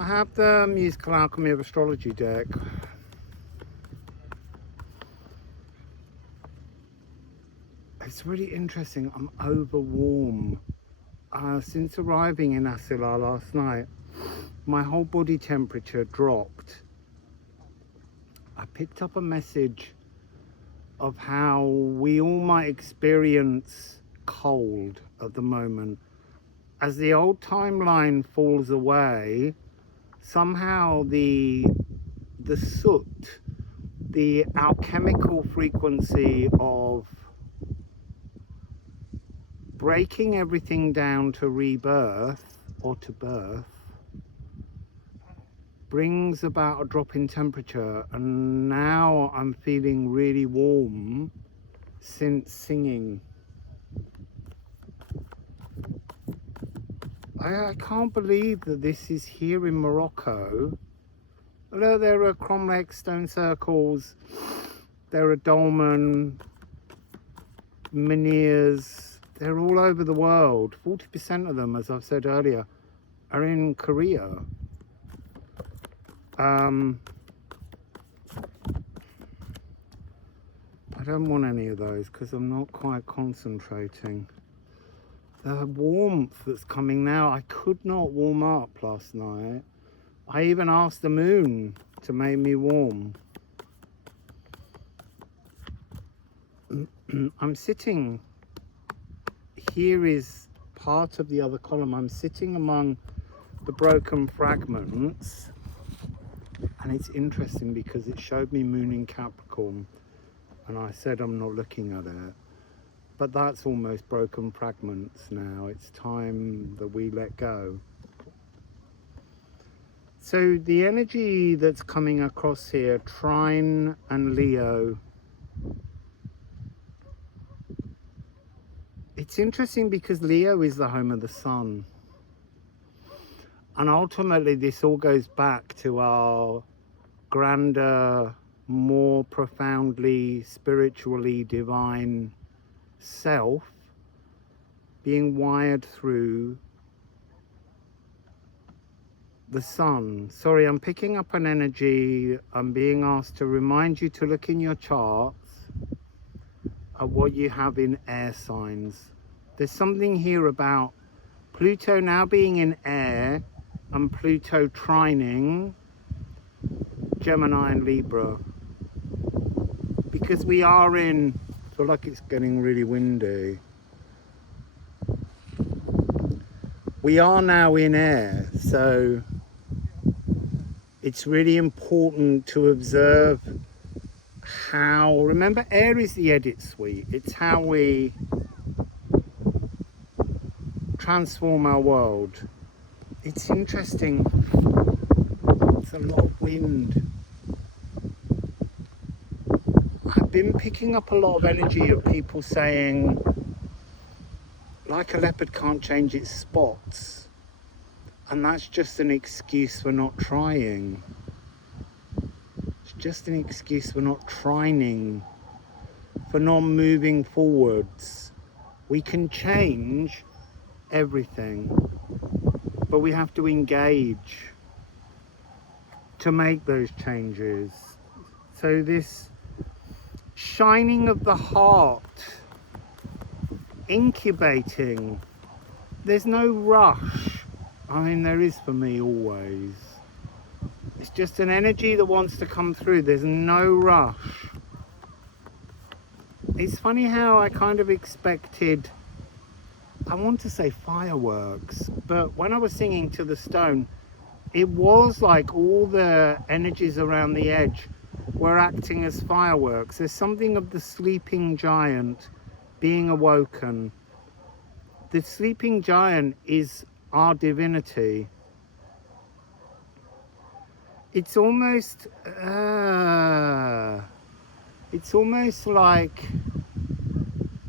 I have the musical Alchemy of Astrology deck. It's really interesting. I'm over warm. Since arriving in Wassail last night, my whole body temperature dropped. I picked up a message of how we all might experience cold at the moment. As the old timeline falls away, somehow the soot, the alchemical frequency of breaking everything down to rebirth or to birth, brings about a drop in temperature, and now I'm feeling really warm since singing. I can't believe that this is here in Morocco. Although there are cromlech stone circles, there are dolmen, menhirs, they're all over the world. 40% of them, as I've said earlier, are in Korea. I don't want any of those because I'm not quite concentrating. The warmth that's coming now, I could not warm up last night. I even asked the moon to make me warm. I'm sitting, here is part of the other column. I'm sitting among the broken fragments, and it's interesting because it showed me moon in Capricorn, and I said I'm not looking at it. But that's almost broken fragments now. It's time that we let go. So the energy that's coming across here, Trine and Leo, it's interesting because Leo is the home of the sun. And ultimately this all goes back to our grander, more profoundly, spiritually divine self being wired through the sun. Sorry, I'm picking up an energy. I'm being asked to remind you to look in your charts at what you have in air signs. There's something here about Pluto now being in air and Pluto trining Gemini and Libra, because we are in, I feel like it's getting really windy. We are now in air, so it's really important to observe how, remember, air is the edit suite. It's how we transform our world. It's interesting. It's a lot of wind. I've been picking up a lot of energy of people saying, like a leopard can't change its spots. And that's just an excuse for not trying. It's just an excuse for not trying, for not moving forwards. We can change everything, but we have to engage to make those changes. So this shining of the heart, incubating, there's no rush. I mean, there is for me always. It's just an energy that wants to come through. There's no rush. It's funny how I kind of expected, I want to say fireworks, but when I was singing to the stone, it was like all the energies around the edge were acting as fireworks. There's something of the sleeping giant being awoken. The sleeping giant is our divinity. It's almost like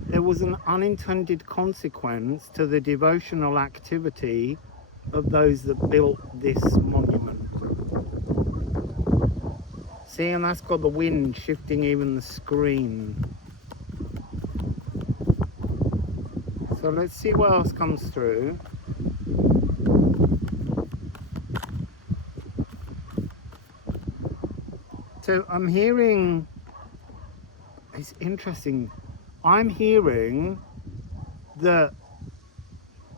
there was an unintended consequence to the devotional activity of those that built this monument. See, and that's got the wind shifting even the screen. So let's see what else comes through. So I'm hearing, it's interesting, I'm hearing that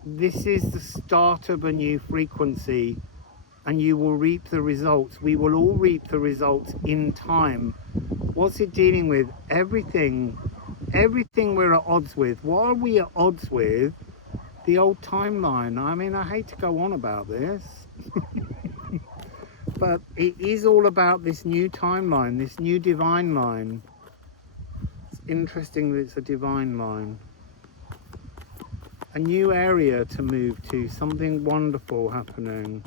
this is the start of a new frequency, and you will reap the results. We will all reap the results in time. What's it dealing with? Everything we're at odds with. What are we at odds with? The old timeline. I mean, I hate to go on about this, but it is all about this new timeline, this new divine line. It's interesting that it's a divine line. A new area to move to, something wonderful happening.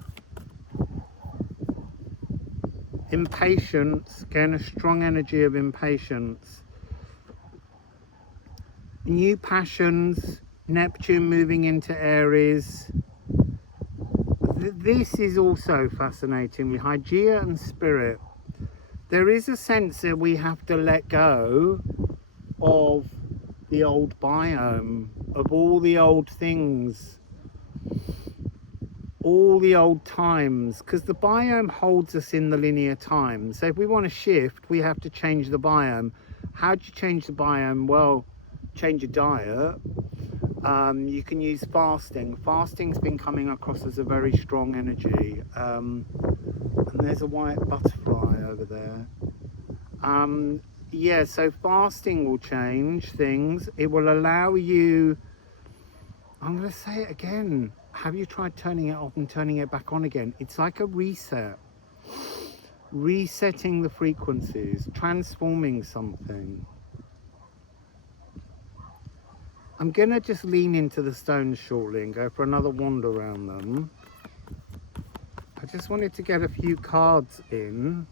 Impatience, again, a strong energy of impatience. New passions, Neptune moving into Aries. This is also fascinating. With Hygeia and Spirit, there is a sense that we have to let go of the old biome, of all the old things, all the old times, because the biome holds us in the linear time. So if we want to shift, we have to change the biome. How do you change the biome? Well, change your diet. You can use fasting. Fasting's been coming across as a very strong energy. And there's a white butterfly over there. Yeah, so fasting will change things. It will allow you, I'm going to say it again. Have you tried turning it off and turning it back on again? It's like a reset. Resetting the frequencies, transforming something. I'm going to just lean into the stones shortly and go for another wander around them. I just wanted to get a few cards in.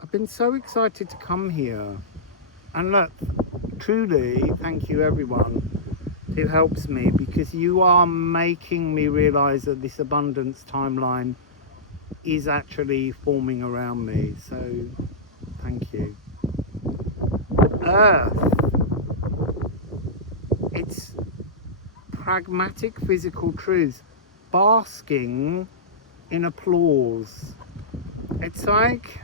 I've been so excited to come here. And look, truly, thank you everyone who helps me, because you are making me realise that this abundance timeline is actually forming around me. So, thank you. Earth. It's pragmatic physical truths, basking in applause. It's like,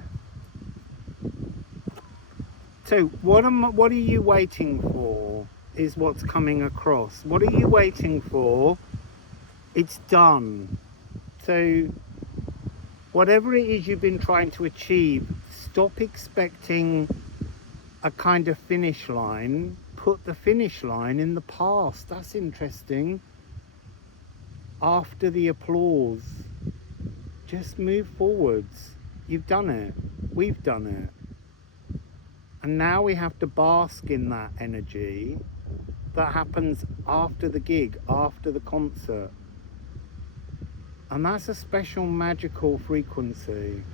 so what are you waiting for is what's coming across. What are you waiting for? It's done. So whatever it is you've been trying to achieve, stop expecting a kind of finish line. Put the finish line in the past. That's interesting. After the applause, just move forwards. You've done it. We've done it. And now we have to bask in that energy that happens after the gig, after the concert. And that's a special magical frequency. It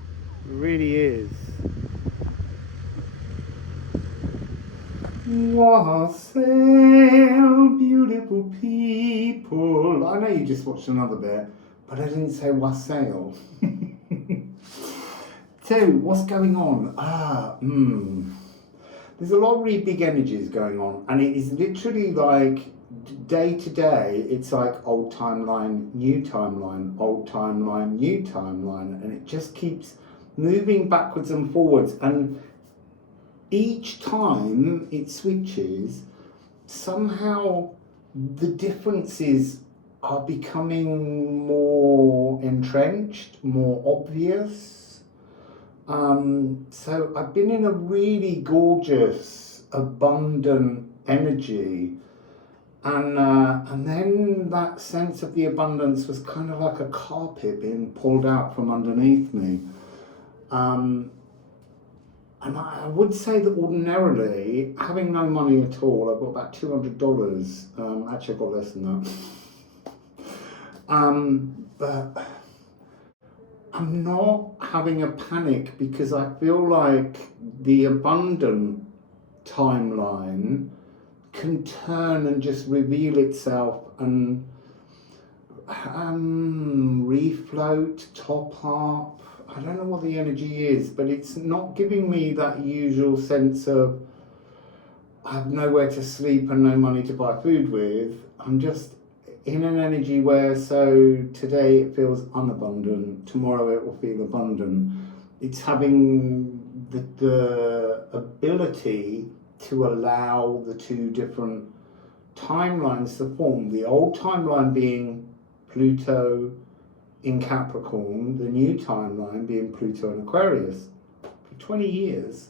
really is. Wassail, beautiful people. I know you just watched another bit, but I didn't say wassail. So, what's going on? There's a lot of really big energies going on, and it is literally like day to day, it's like old timeline, new timeline, old timeline, new timeline, and it just keeps moving backwards and forwards. And each time it switches, somehow the differences are becoming more entrenched, more obvious. So I've been in a really gorgeous, abundant energy, and then that sense of the abundance was kind of like a carpet being pulled out from underneath me. And I would say that ordinarily, having no money at all, I've got about $200. Actually, I've got less than that. But I'm not having a panic, because I feel like the abundant timeline can turn and just reveal itself and refloat, top up. I don't know what the energy is, but it's not giving me that usual sense of I have nowhere to sleep and no money to buy food with. I'm just in an energy where, so today it feels unabundant, tomorrow it will feel abundant. it's having the ability to allow the two different timelines to form. The old timeline being Pluto in Capricorn, the new timeline being Pluto in Aquarius, for 20 years.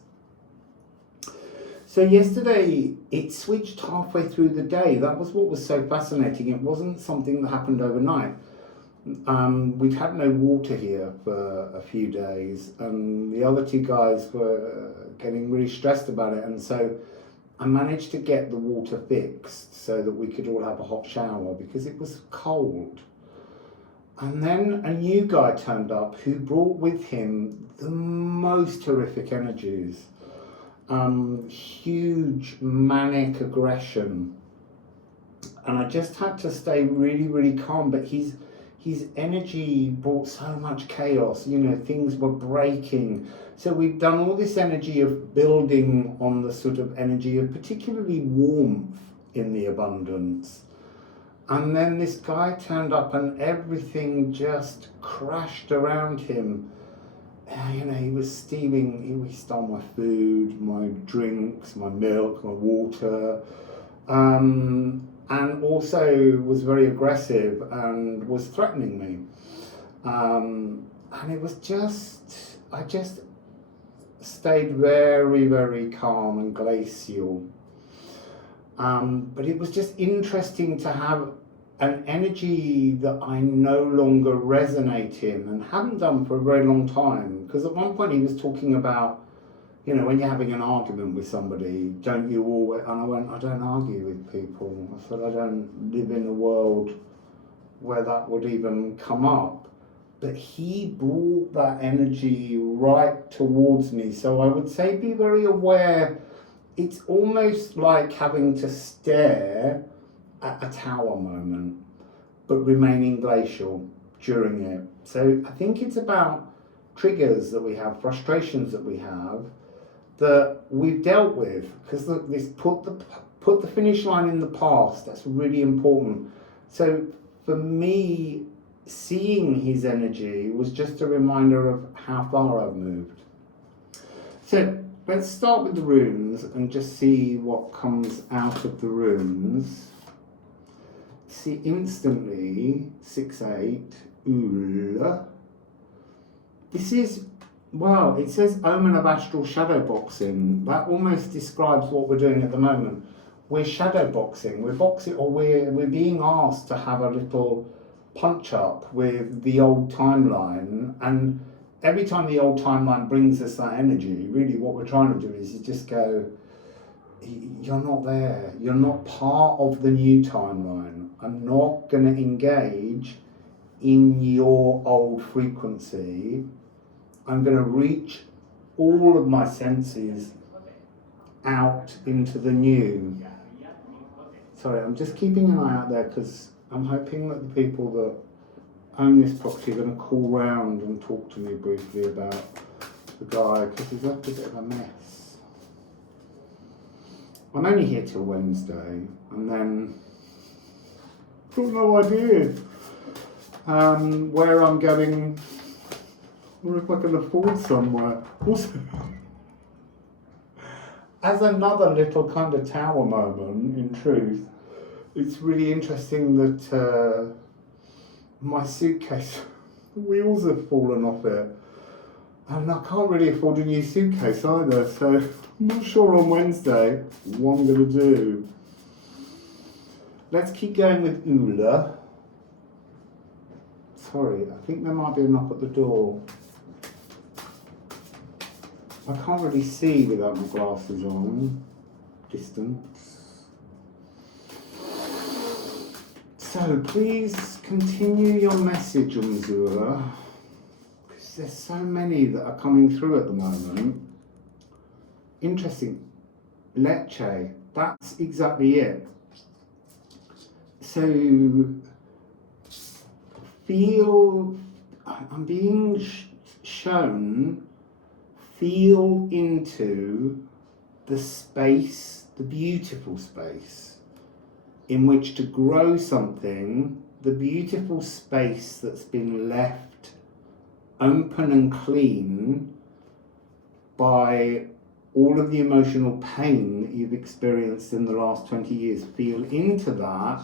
So yesterday it switched halfway through the day. That was what was so fascinating. It wasn't something that happened overnight. We've had no water here for a few days, and the other two guys were getting really stressed about it, and so I managed to get the water fixed so that we could all have a hot shower because it was cold. And then a new guy turned up who brought with him the most horrific energies. Huge manic aggression. And I just had to stay really, really calm, but his energy brought so much chaos, you know, things were breaking. So we've done all this energy of building on the sort of energy of particularly warmth in the abundance. And then this guy turned up and everything just crashed around him. You know, he was stealing, he stole my food, my drinks, my milk, my water. And also was very aggressive and was threatening me. And it was just, I just stayed very, very calm and glacial. But it was just interesting to have an energy that I no longer resonate in and haven't done for a very long time. Because at one point he was talking about, you know, when you're having an argument with somebody, don't you always, and I went, I don't argue with people. I said, I don't live in a world where that would even come up. But he brought that energy right towards me. So I would say be very aware. It's almost like having to stare at a tower moment, but remaining glacial during it. So I think it's about triggers that we have, frustrations that we have, that we've dealt with, because this put the finish line in the past. That's really important. So for me, seeing his energy was just a reminder of how far I've moved. So let's start with the runes and just see what comes out of the runes. See instantly 6-8 Ul. This is, wow, it says Omen of Astral Shadow Boxing. That almost describes what we're doing at the moment. We're shadow boxing. We're boxing, or we're being asked to have a little punch up with the old timeline. And every time the old timeline brings us that energy, really what we're trying to do is you just go, you're not there. You're not part of the new timeline. I'm not going to engage in your old frequency. I'm going to reach all of my senses out into the new. Sorry, I'm just keeping an eye out there because I'm hoping that the people that own this property are going to call round and talk to me briefly about the guy, because he's left a bit of a mess. I'm only here till Wednesday, and then I've got no idea where I'm going, or if I can afford somewhere. Also, as another little kind of tower moment, in truth, it's really interesting that my suitcase, the wheels have fallen off it. And I can't really afford a new suitcase either, so I'm not sure on Wednesday what I'm going to do. Let's keep going with Ula. Sorry, I think there might be a knock at the door. I can't really see without my glasses on. Distance. So please continue your message, Mzoura. There's so many that are coming through at the moment. Interesting. Lecce, that's exactly it. So I'm being shown, feel into the space, the beautiful space in which to grow something, the beautiful space that's been left open and clean by all of the emotional pain that you've experienced in the last 20 years. Feel into that.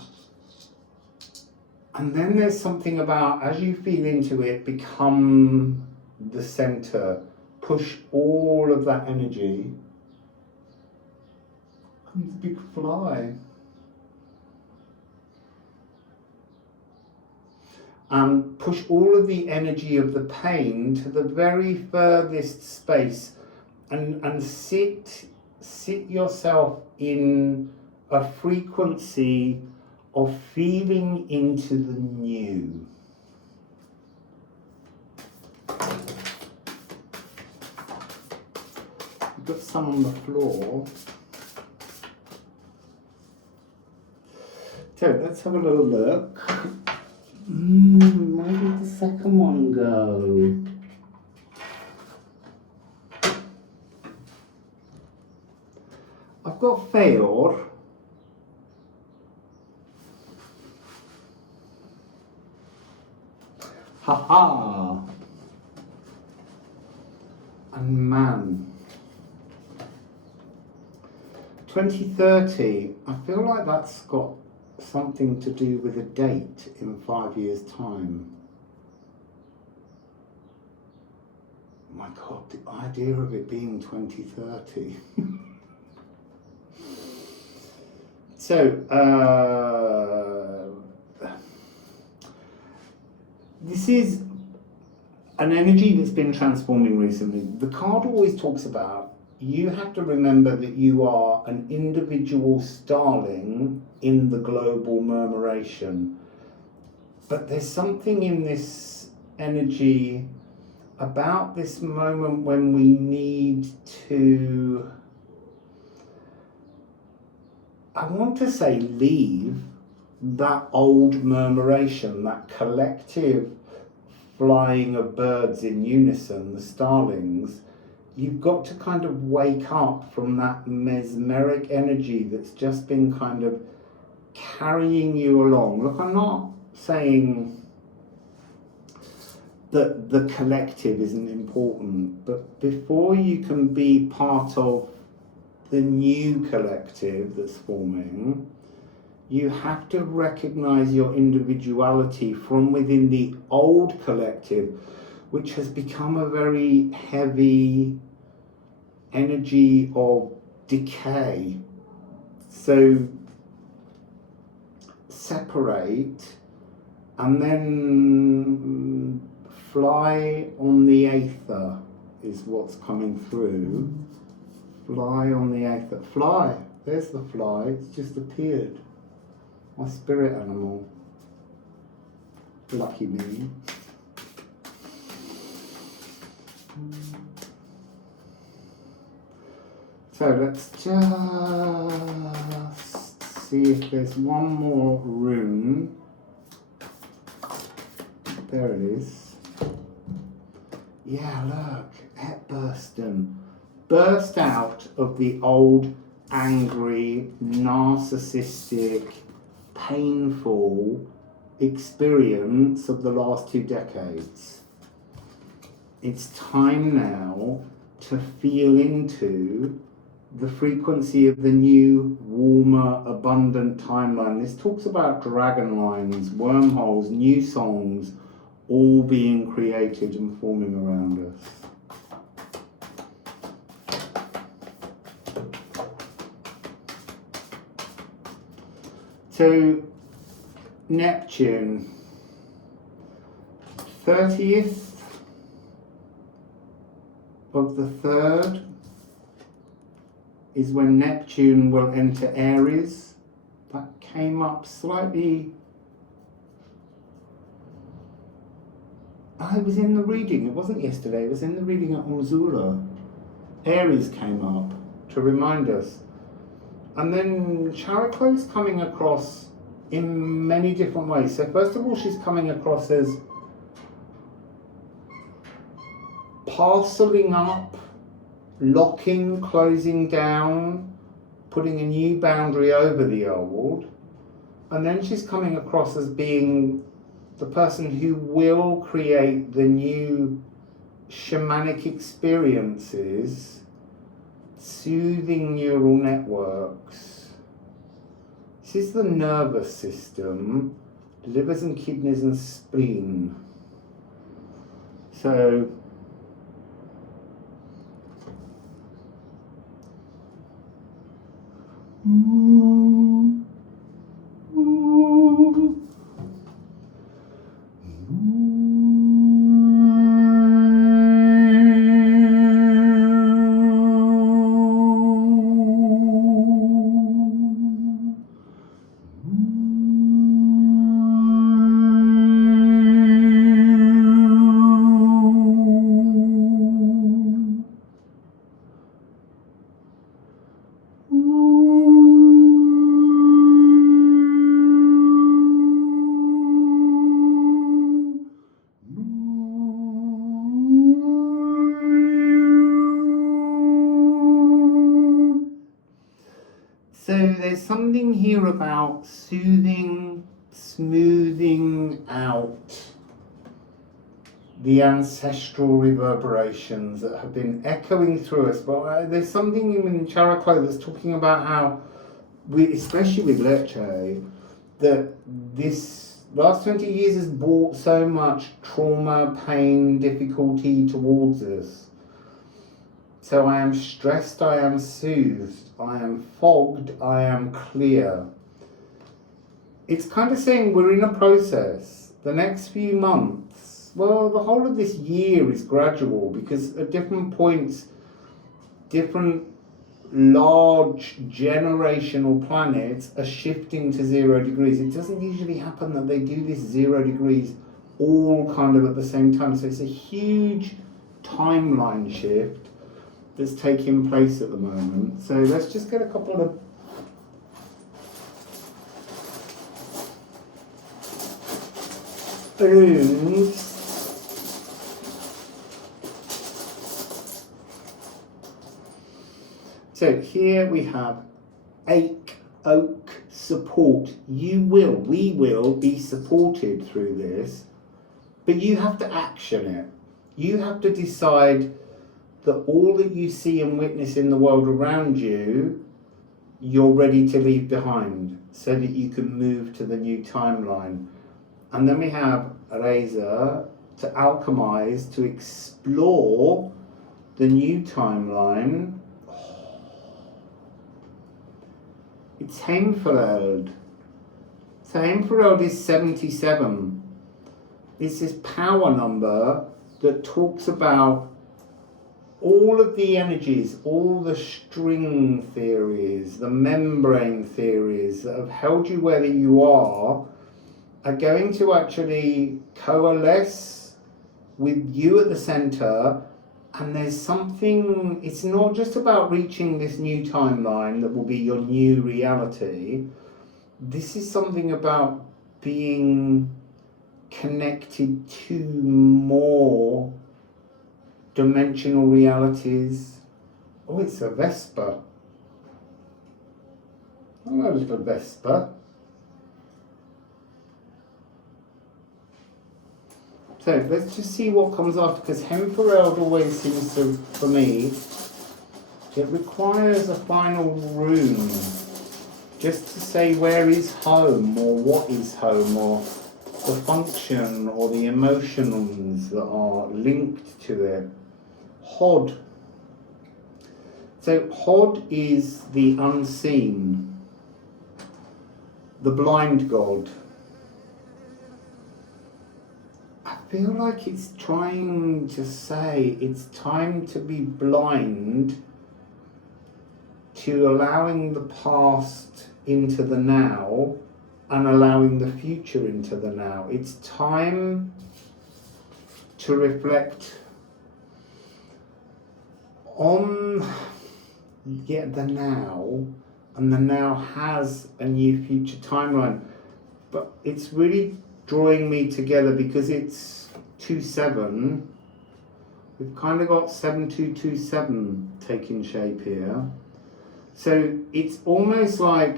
And then there's something about, as you feel into it, become the center. Push all of that energy. Comes a big fly. And push all of the energy of the pain to the very furthest space. And sit yourself in a frequency of feeling into the new. We've got some on the floor. So let's have a little look. Where did the second one go? I've got Feor. Haha. And man. 2030. I feel like that's got something to do with a date in 5 years' time. My God, the idea of it being 2030. So, this is an energy that's been transforming recently. The card always talks about, you have to remember that you are an individual starling in the global murmuration. But there's something in this energy about this moment when we need to, I want to say, leave that old murmuration, that collective flying of birds in unison, the starlings. You've got to kind of wake up from that mesmeric energy that's just been kind of carrying you along. Look, I'm not saying that the collective isn't important, but before you can be part of the new collective that's forming, you have to recognize your individuality from within the old collective, which has become a very heavy energy of decay. So separate and then fly on the aether is what's coming through. Fly on the aether. Fly. There's the fly. It's just appeared. My spirit animal. Lucky me. So let's just see if there's one more rune. There it is. Yeah, look. Ædan. Burst out of the old, angry, narcissistic, painful experience of the last 2 decades. It's time now to feel into the frequency of the new, warmer, abundant timeline. This talks about dragon lines, wormholes, new songs, all being created and forming around us. So, Neptune, 30th of the 3rd is when Neptune will enter Aries. That came up slightly. It was in the reading, it wasn't yesterday, it was in the reading at Mzoura. Aries came up to remind us. And then Chariklo's coming across in many different ways. So first of all, she's coming across as parceling up, locking, closing down, putting a new boundary over the old. And then she's coming across as being the person who will create the new shamanic experiences, soothing neural networks. This is the nervous system, livers and kidneys and spleen. So there's something here about soothing, smoothing out the ancestral reverberations that have been echoing through us. But there's something in Characlo that's talking about how, especially with Lecce, that this last 20 years has brought so much trauma, pain, difficulty towards us. So I am stressed, I am soothed, I am fogged, I am clear. It's kind of saying we're in a process. The next few months, well, the whole of this year is gradual, because at different points, different large generational planets are shifting to 0 degrees. It doesn't usually happen that they do this 0 degrees all kind of at the same time. So it's a huge timeline shift that's taking place at the moment. So let's just get a couple of runes. So here we have oak support. We will be supported through this, but you have to action it. You have to decide that all that you see and witness in the world around you, you're ready to leave behind so that you can move to the new timeline. And then we have Razor to alchemize, to explore the new timeline. It's Heimfeld. So Heimfeld is 77. It's this power number that talks about all of the energies, all the string theories, the membrane theories that have held you where you are going to actually coalesce with you at the center. And there's something, it's not just about reaching this new timeline that will be your new reality. This is something about being connected to more dimensional realities. Oh, it's a Vespa. Oh, a little Vespa. So let's just see what comes after, because Hempereld always seems to, for me, it requires a final rune just to say where is home, or what is home, or the function or the emotions that are linked to it. Hod. So Hod is the unseen, the blind god. I feel like it's trying to say it's time to be blind to allowing the past into the now and allowing the future into the now. It's time to reflect on the now, and the now has a new future timeline. But it's really drawing me together because it's 2-7. We've kind of got 7-2-2-7 taking shape here. So it's almost like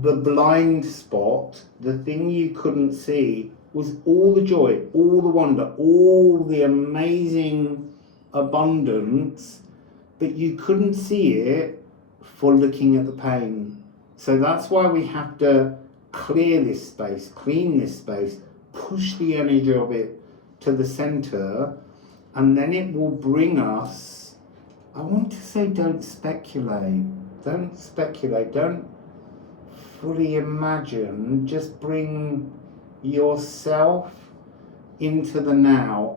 the blind spot, the thing you couldn't see, was all the joy, all the wonder, all the amazing abundance, but you couldn't see it for looking at the pain. So that's why we have to clear this space, clean this space, push the energy of it to the center, and then it will bring us, I want to say, don't speculate, don't fully imagine, just bring yourself into the now.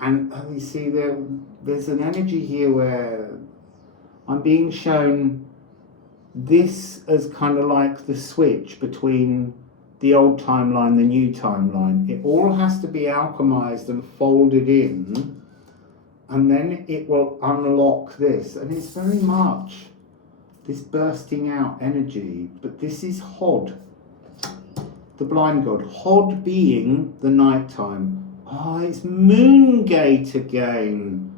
And you see there's an energy here where I'm being shown this as kind of like the switch between the old timeline, the new timeline. It all has to be alchemized and folded in, and then it will unlock this. And it's very much this bursting out energy, but this is Hod, the blind god. Hod being the nighttime. Oh, it's moon gate again.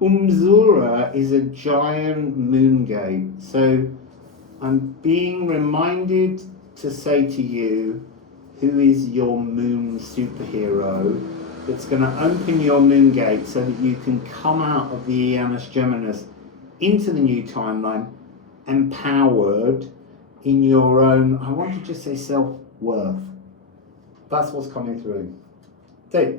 Mzoura is a giant moon gate. So I'm being reminded to say to you, who is your moon superhero that's going to open your moon gate so that you can come out of the Janus Geminis into the new timeline empowered in your own, I want to just say, self-worth. That's what's coming through. So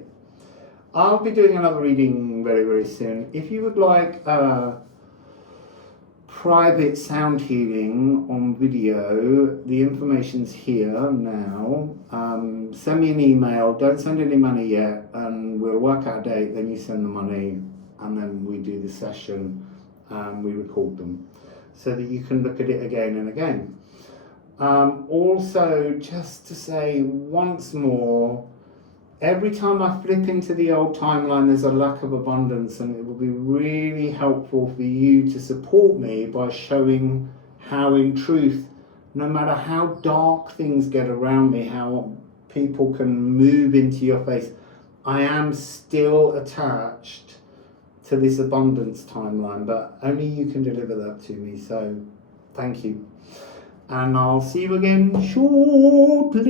I'll be doing another reading very, very soon. If you would like private sound healing on video, the information's here now. Send me an email. Don't send any money yet, and we'll work out a date. Then you send the money, and then we do the session, and we record them so that you can look at it again and again. Also, just to say once more, every time I flip into the old timeline, there's a lack of abundance, and it will be really helpful for you to support me by showing how, in truth, no matter how dark things get around me, how people can move into your face, I am still attached to this abundance timeline, but only you can deliver that to me. So thank you. And I'll see you again shortly.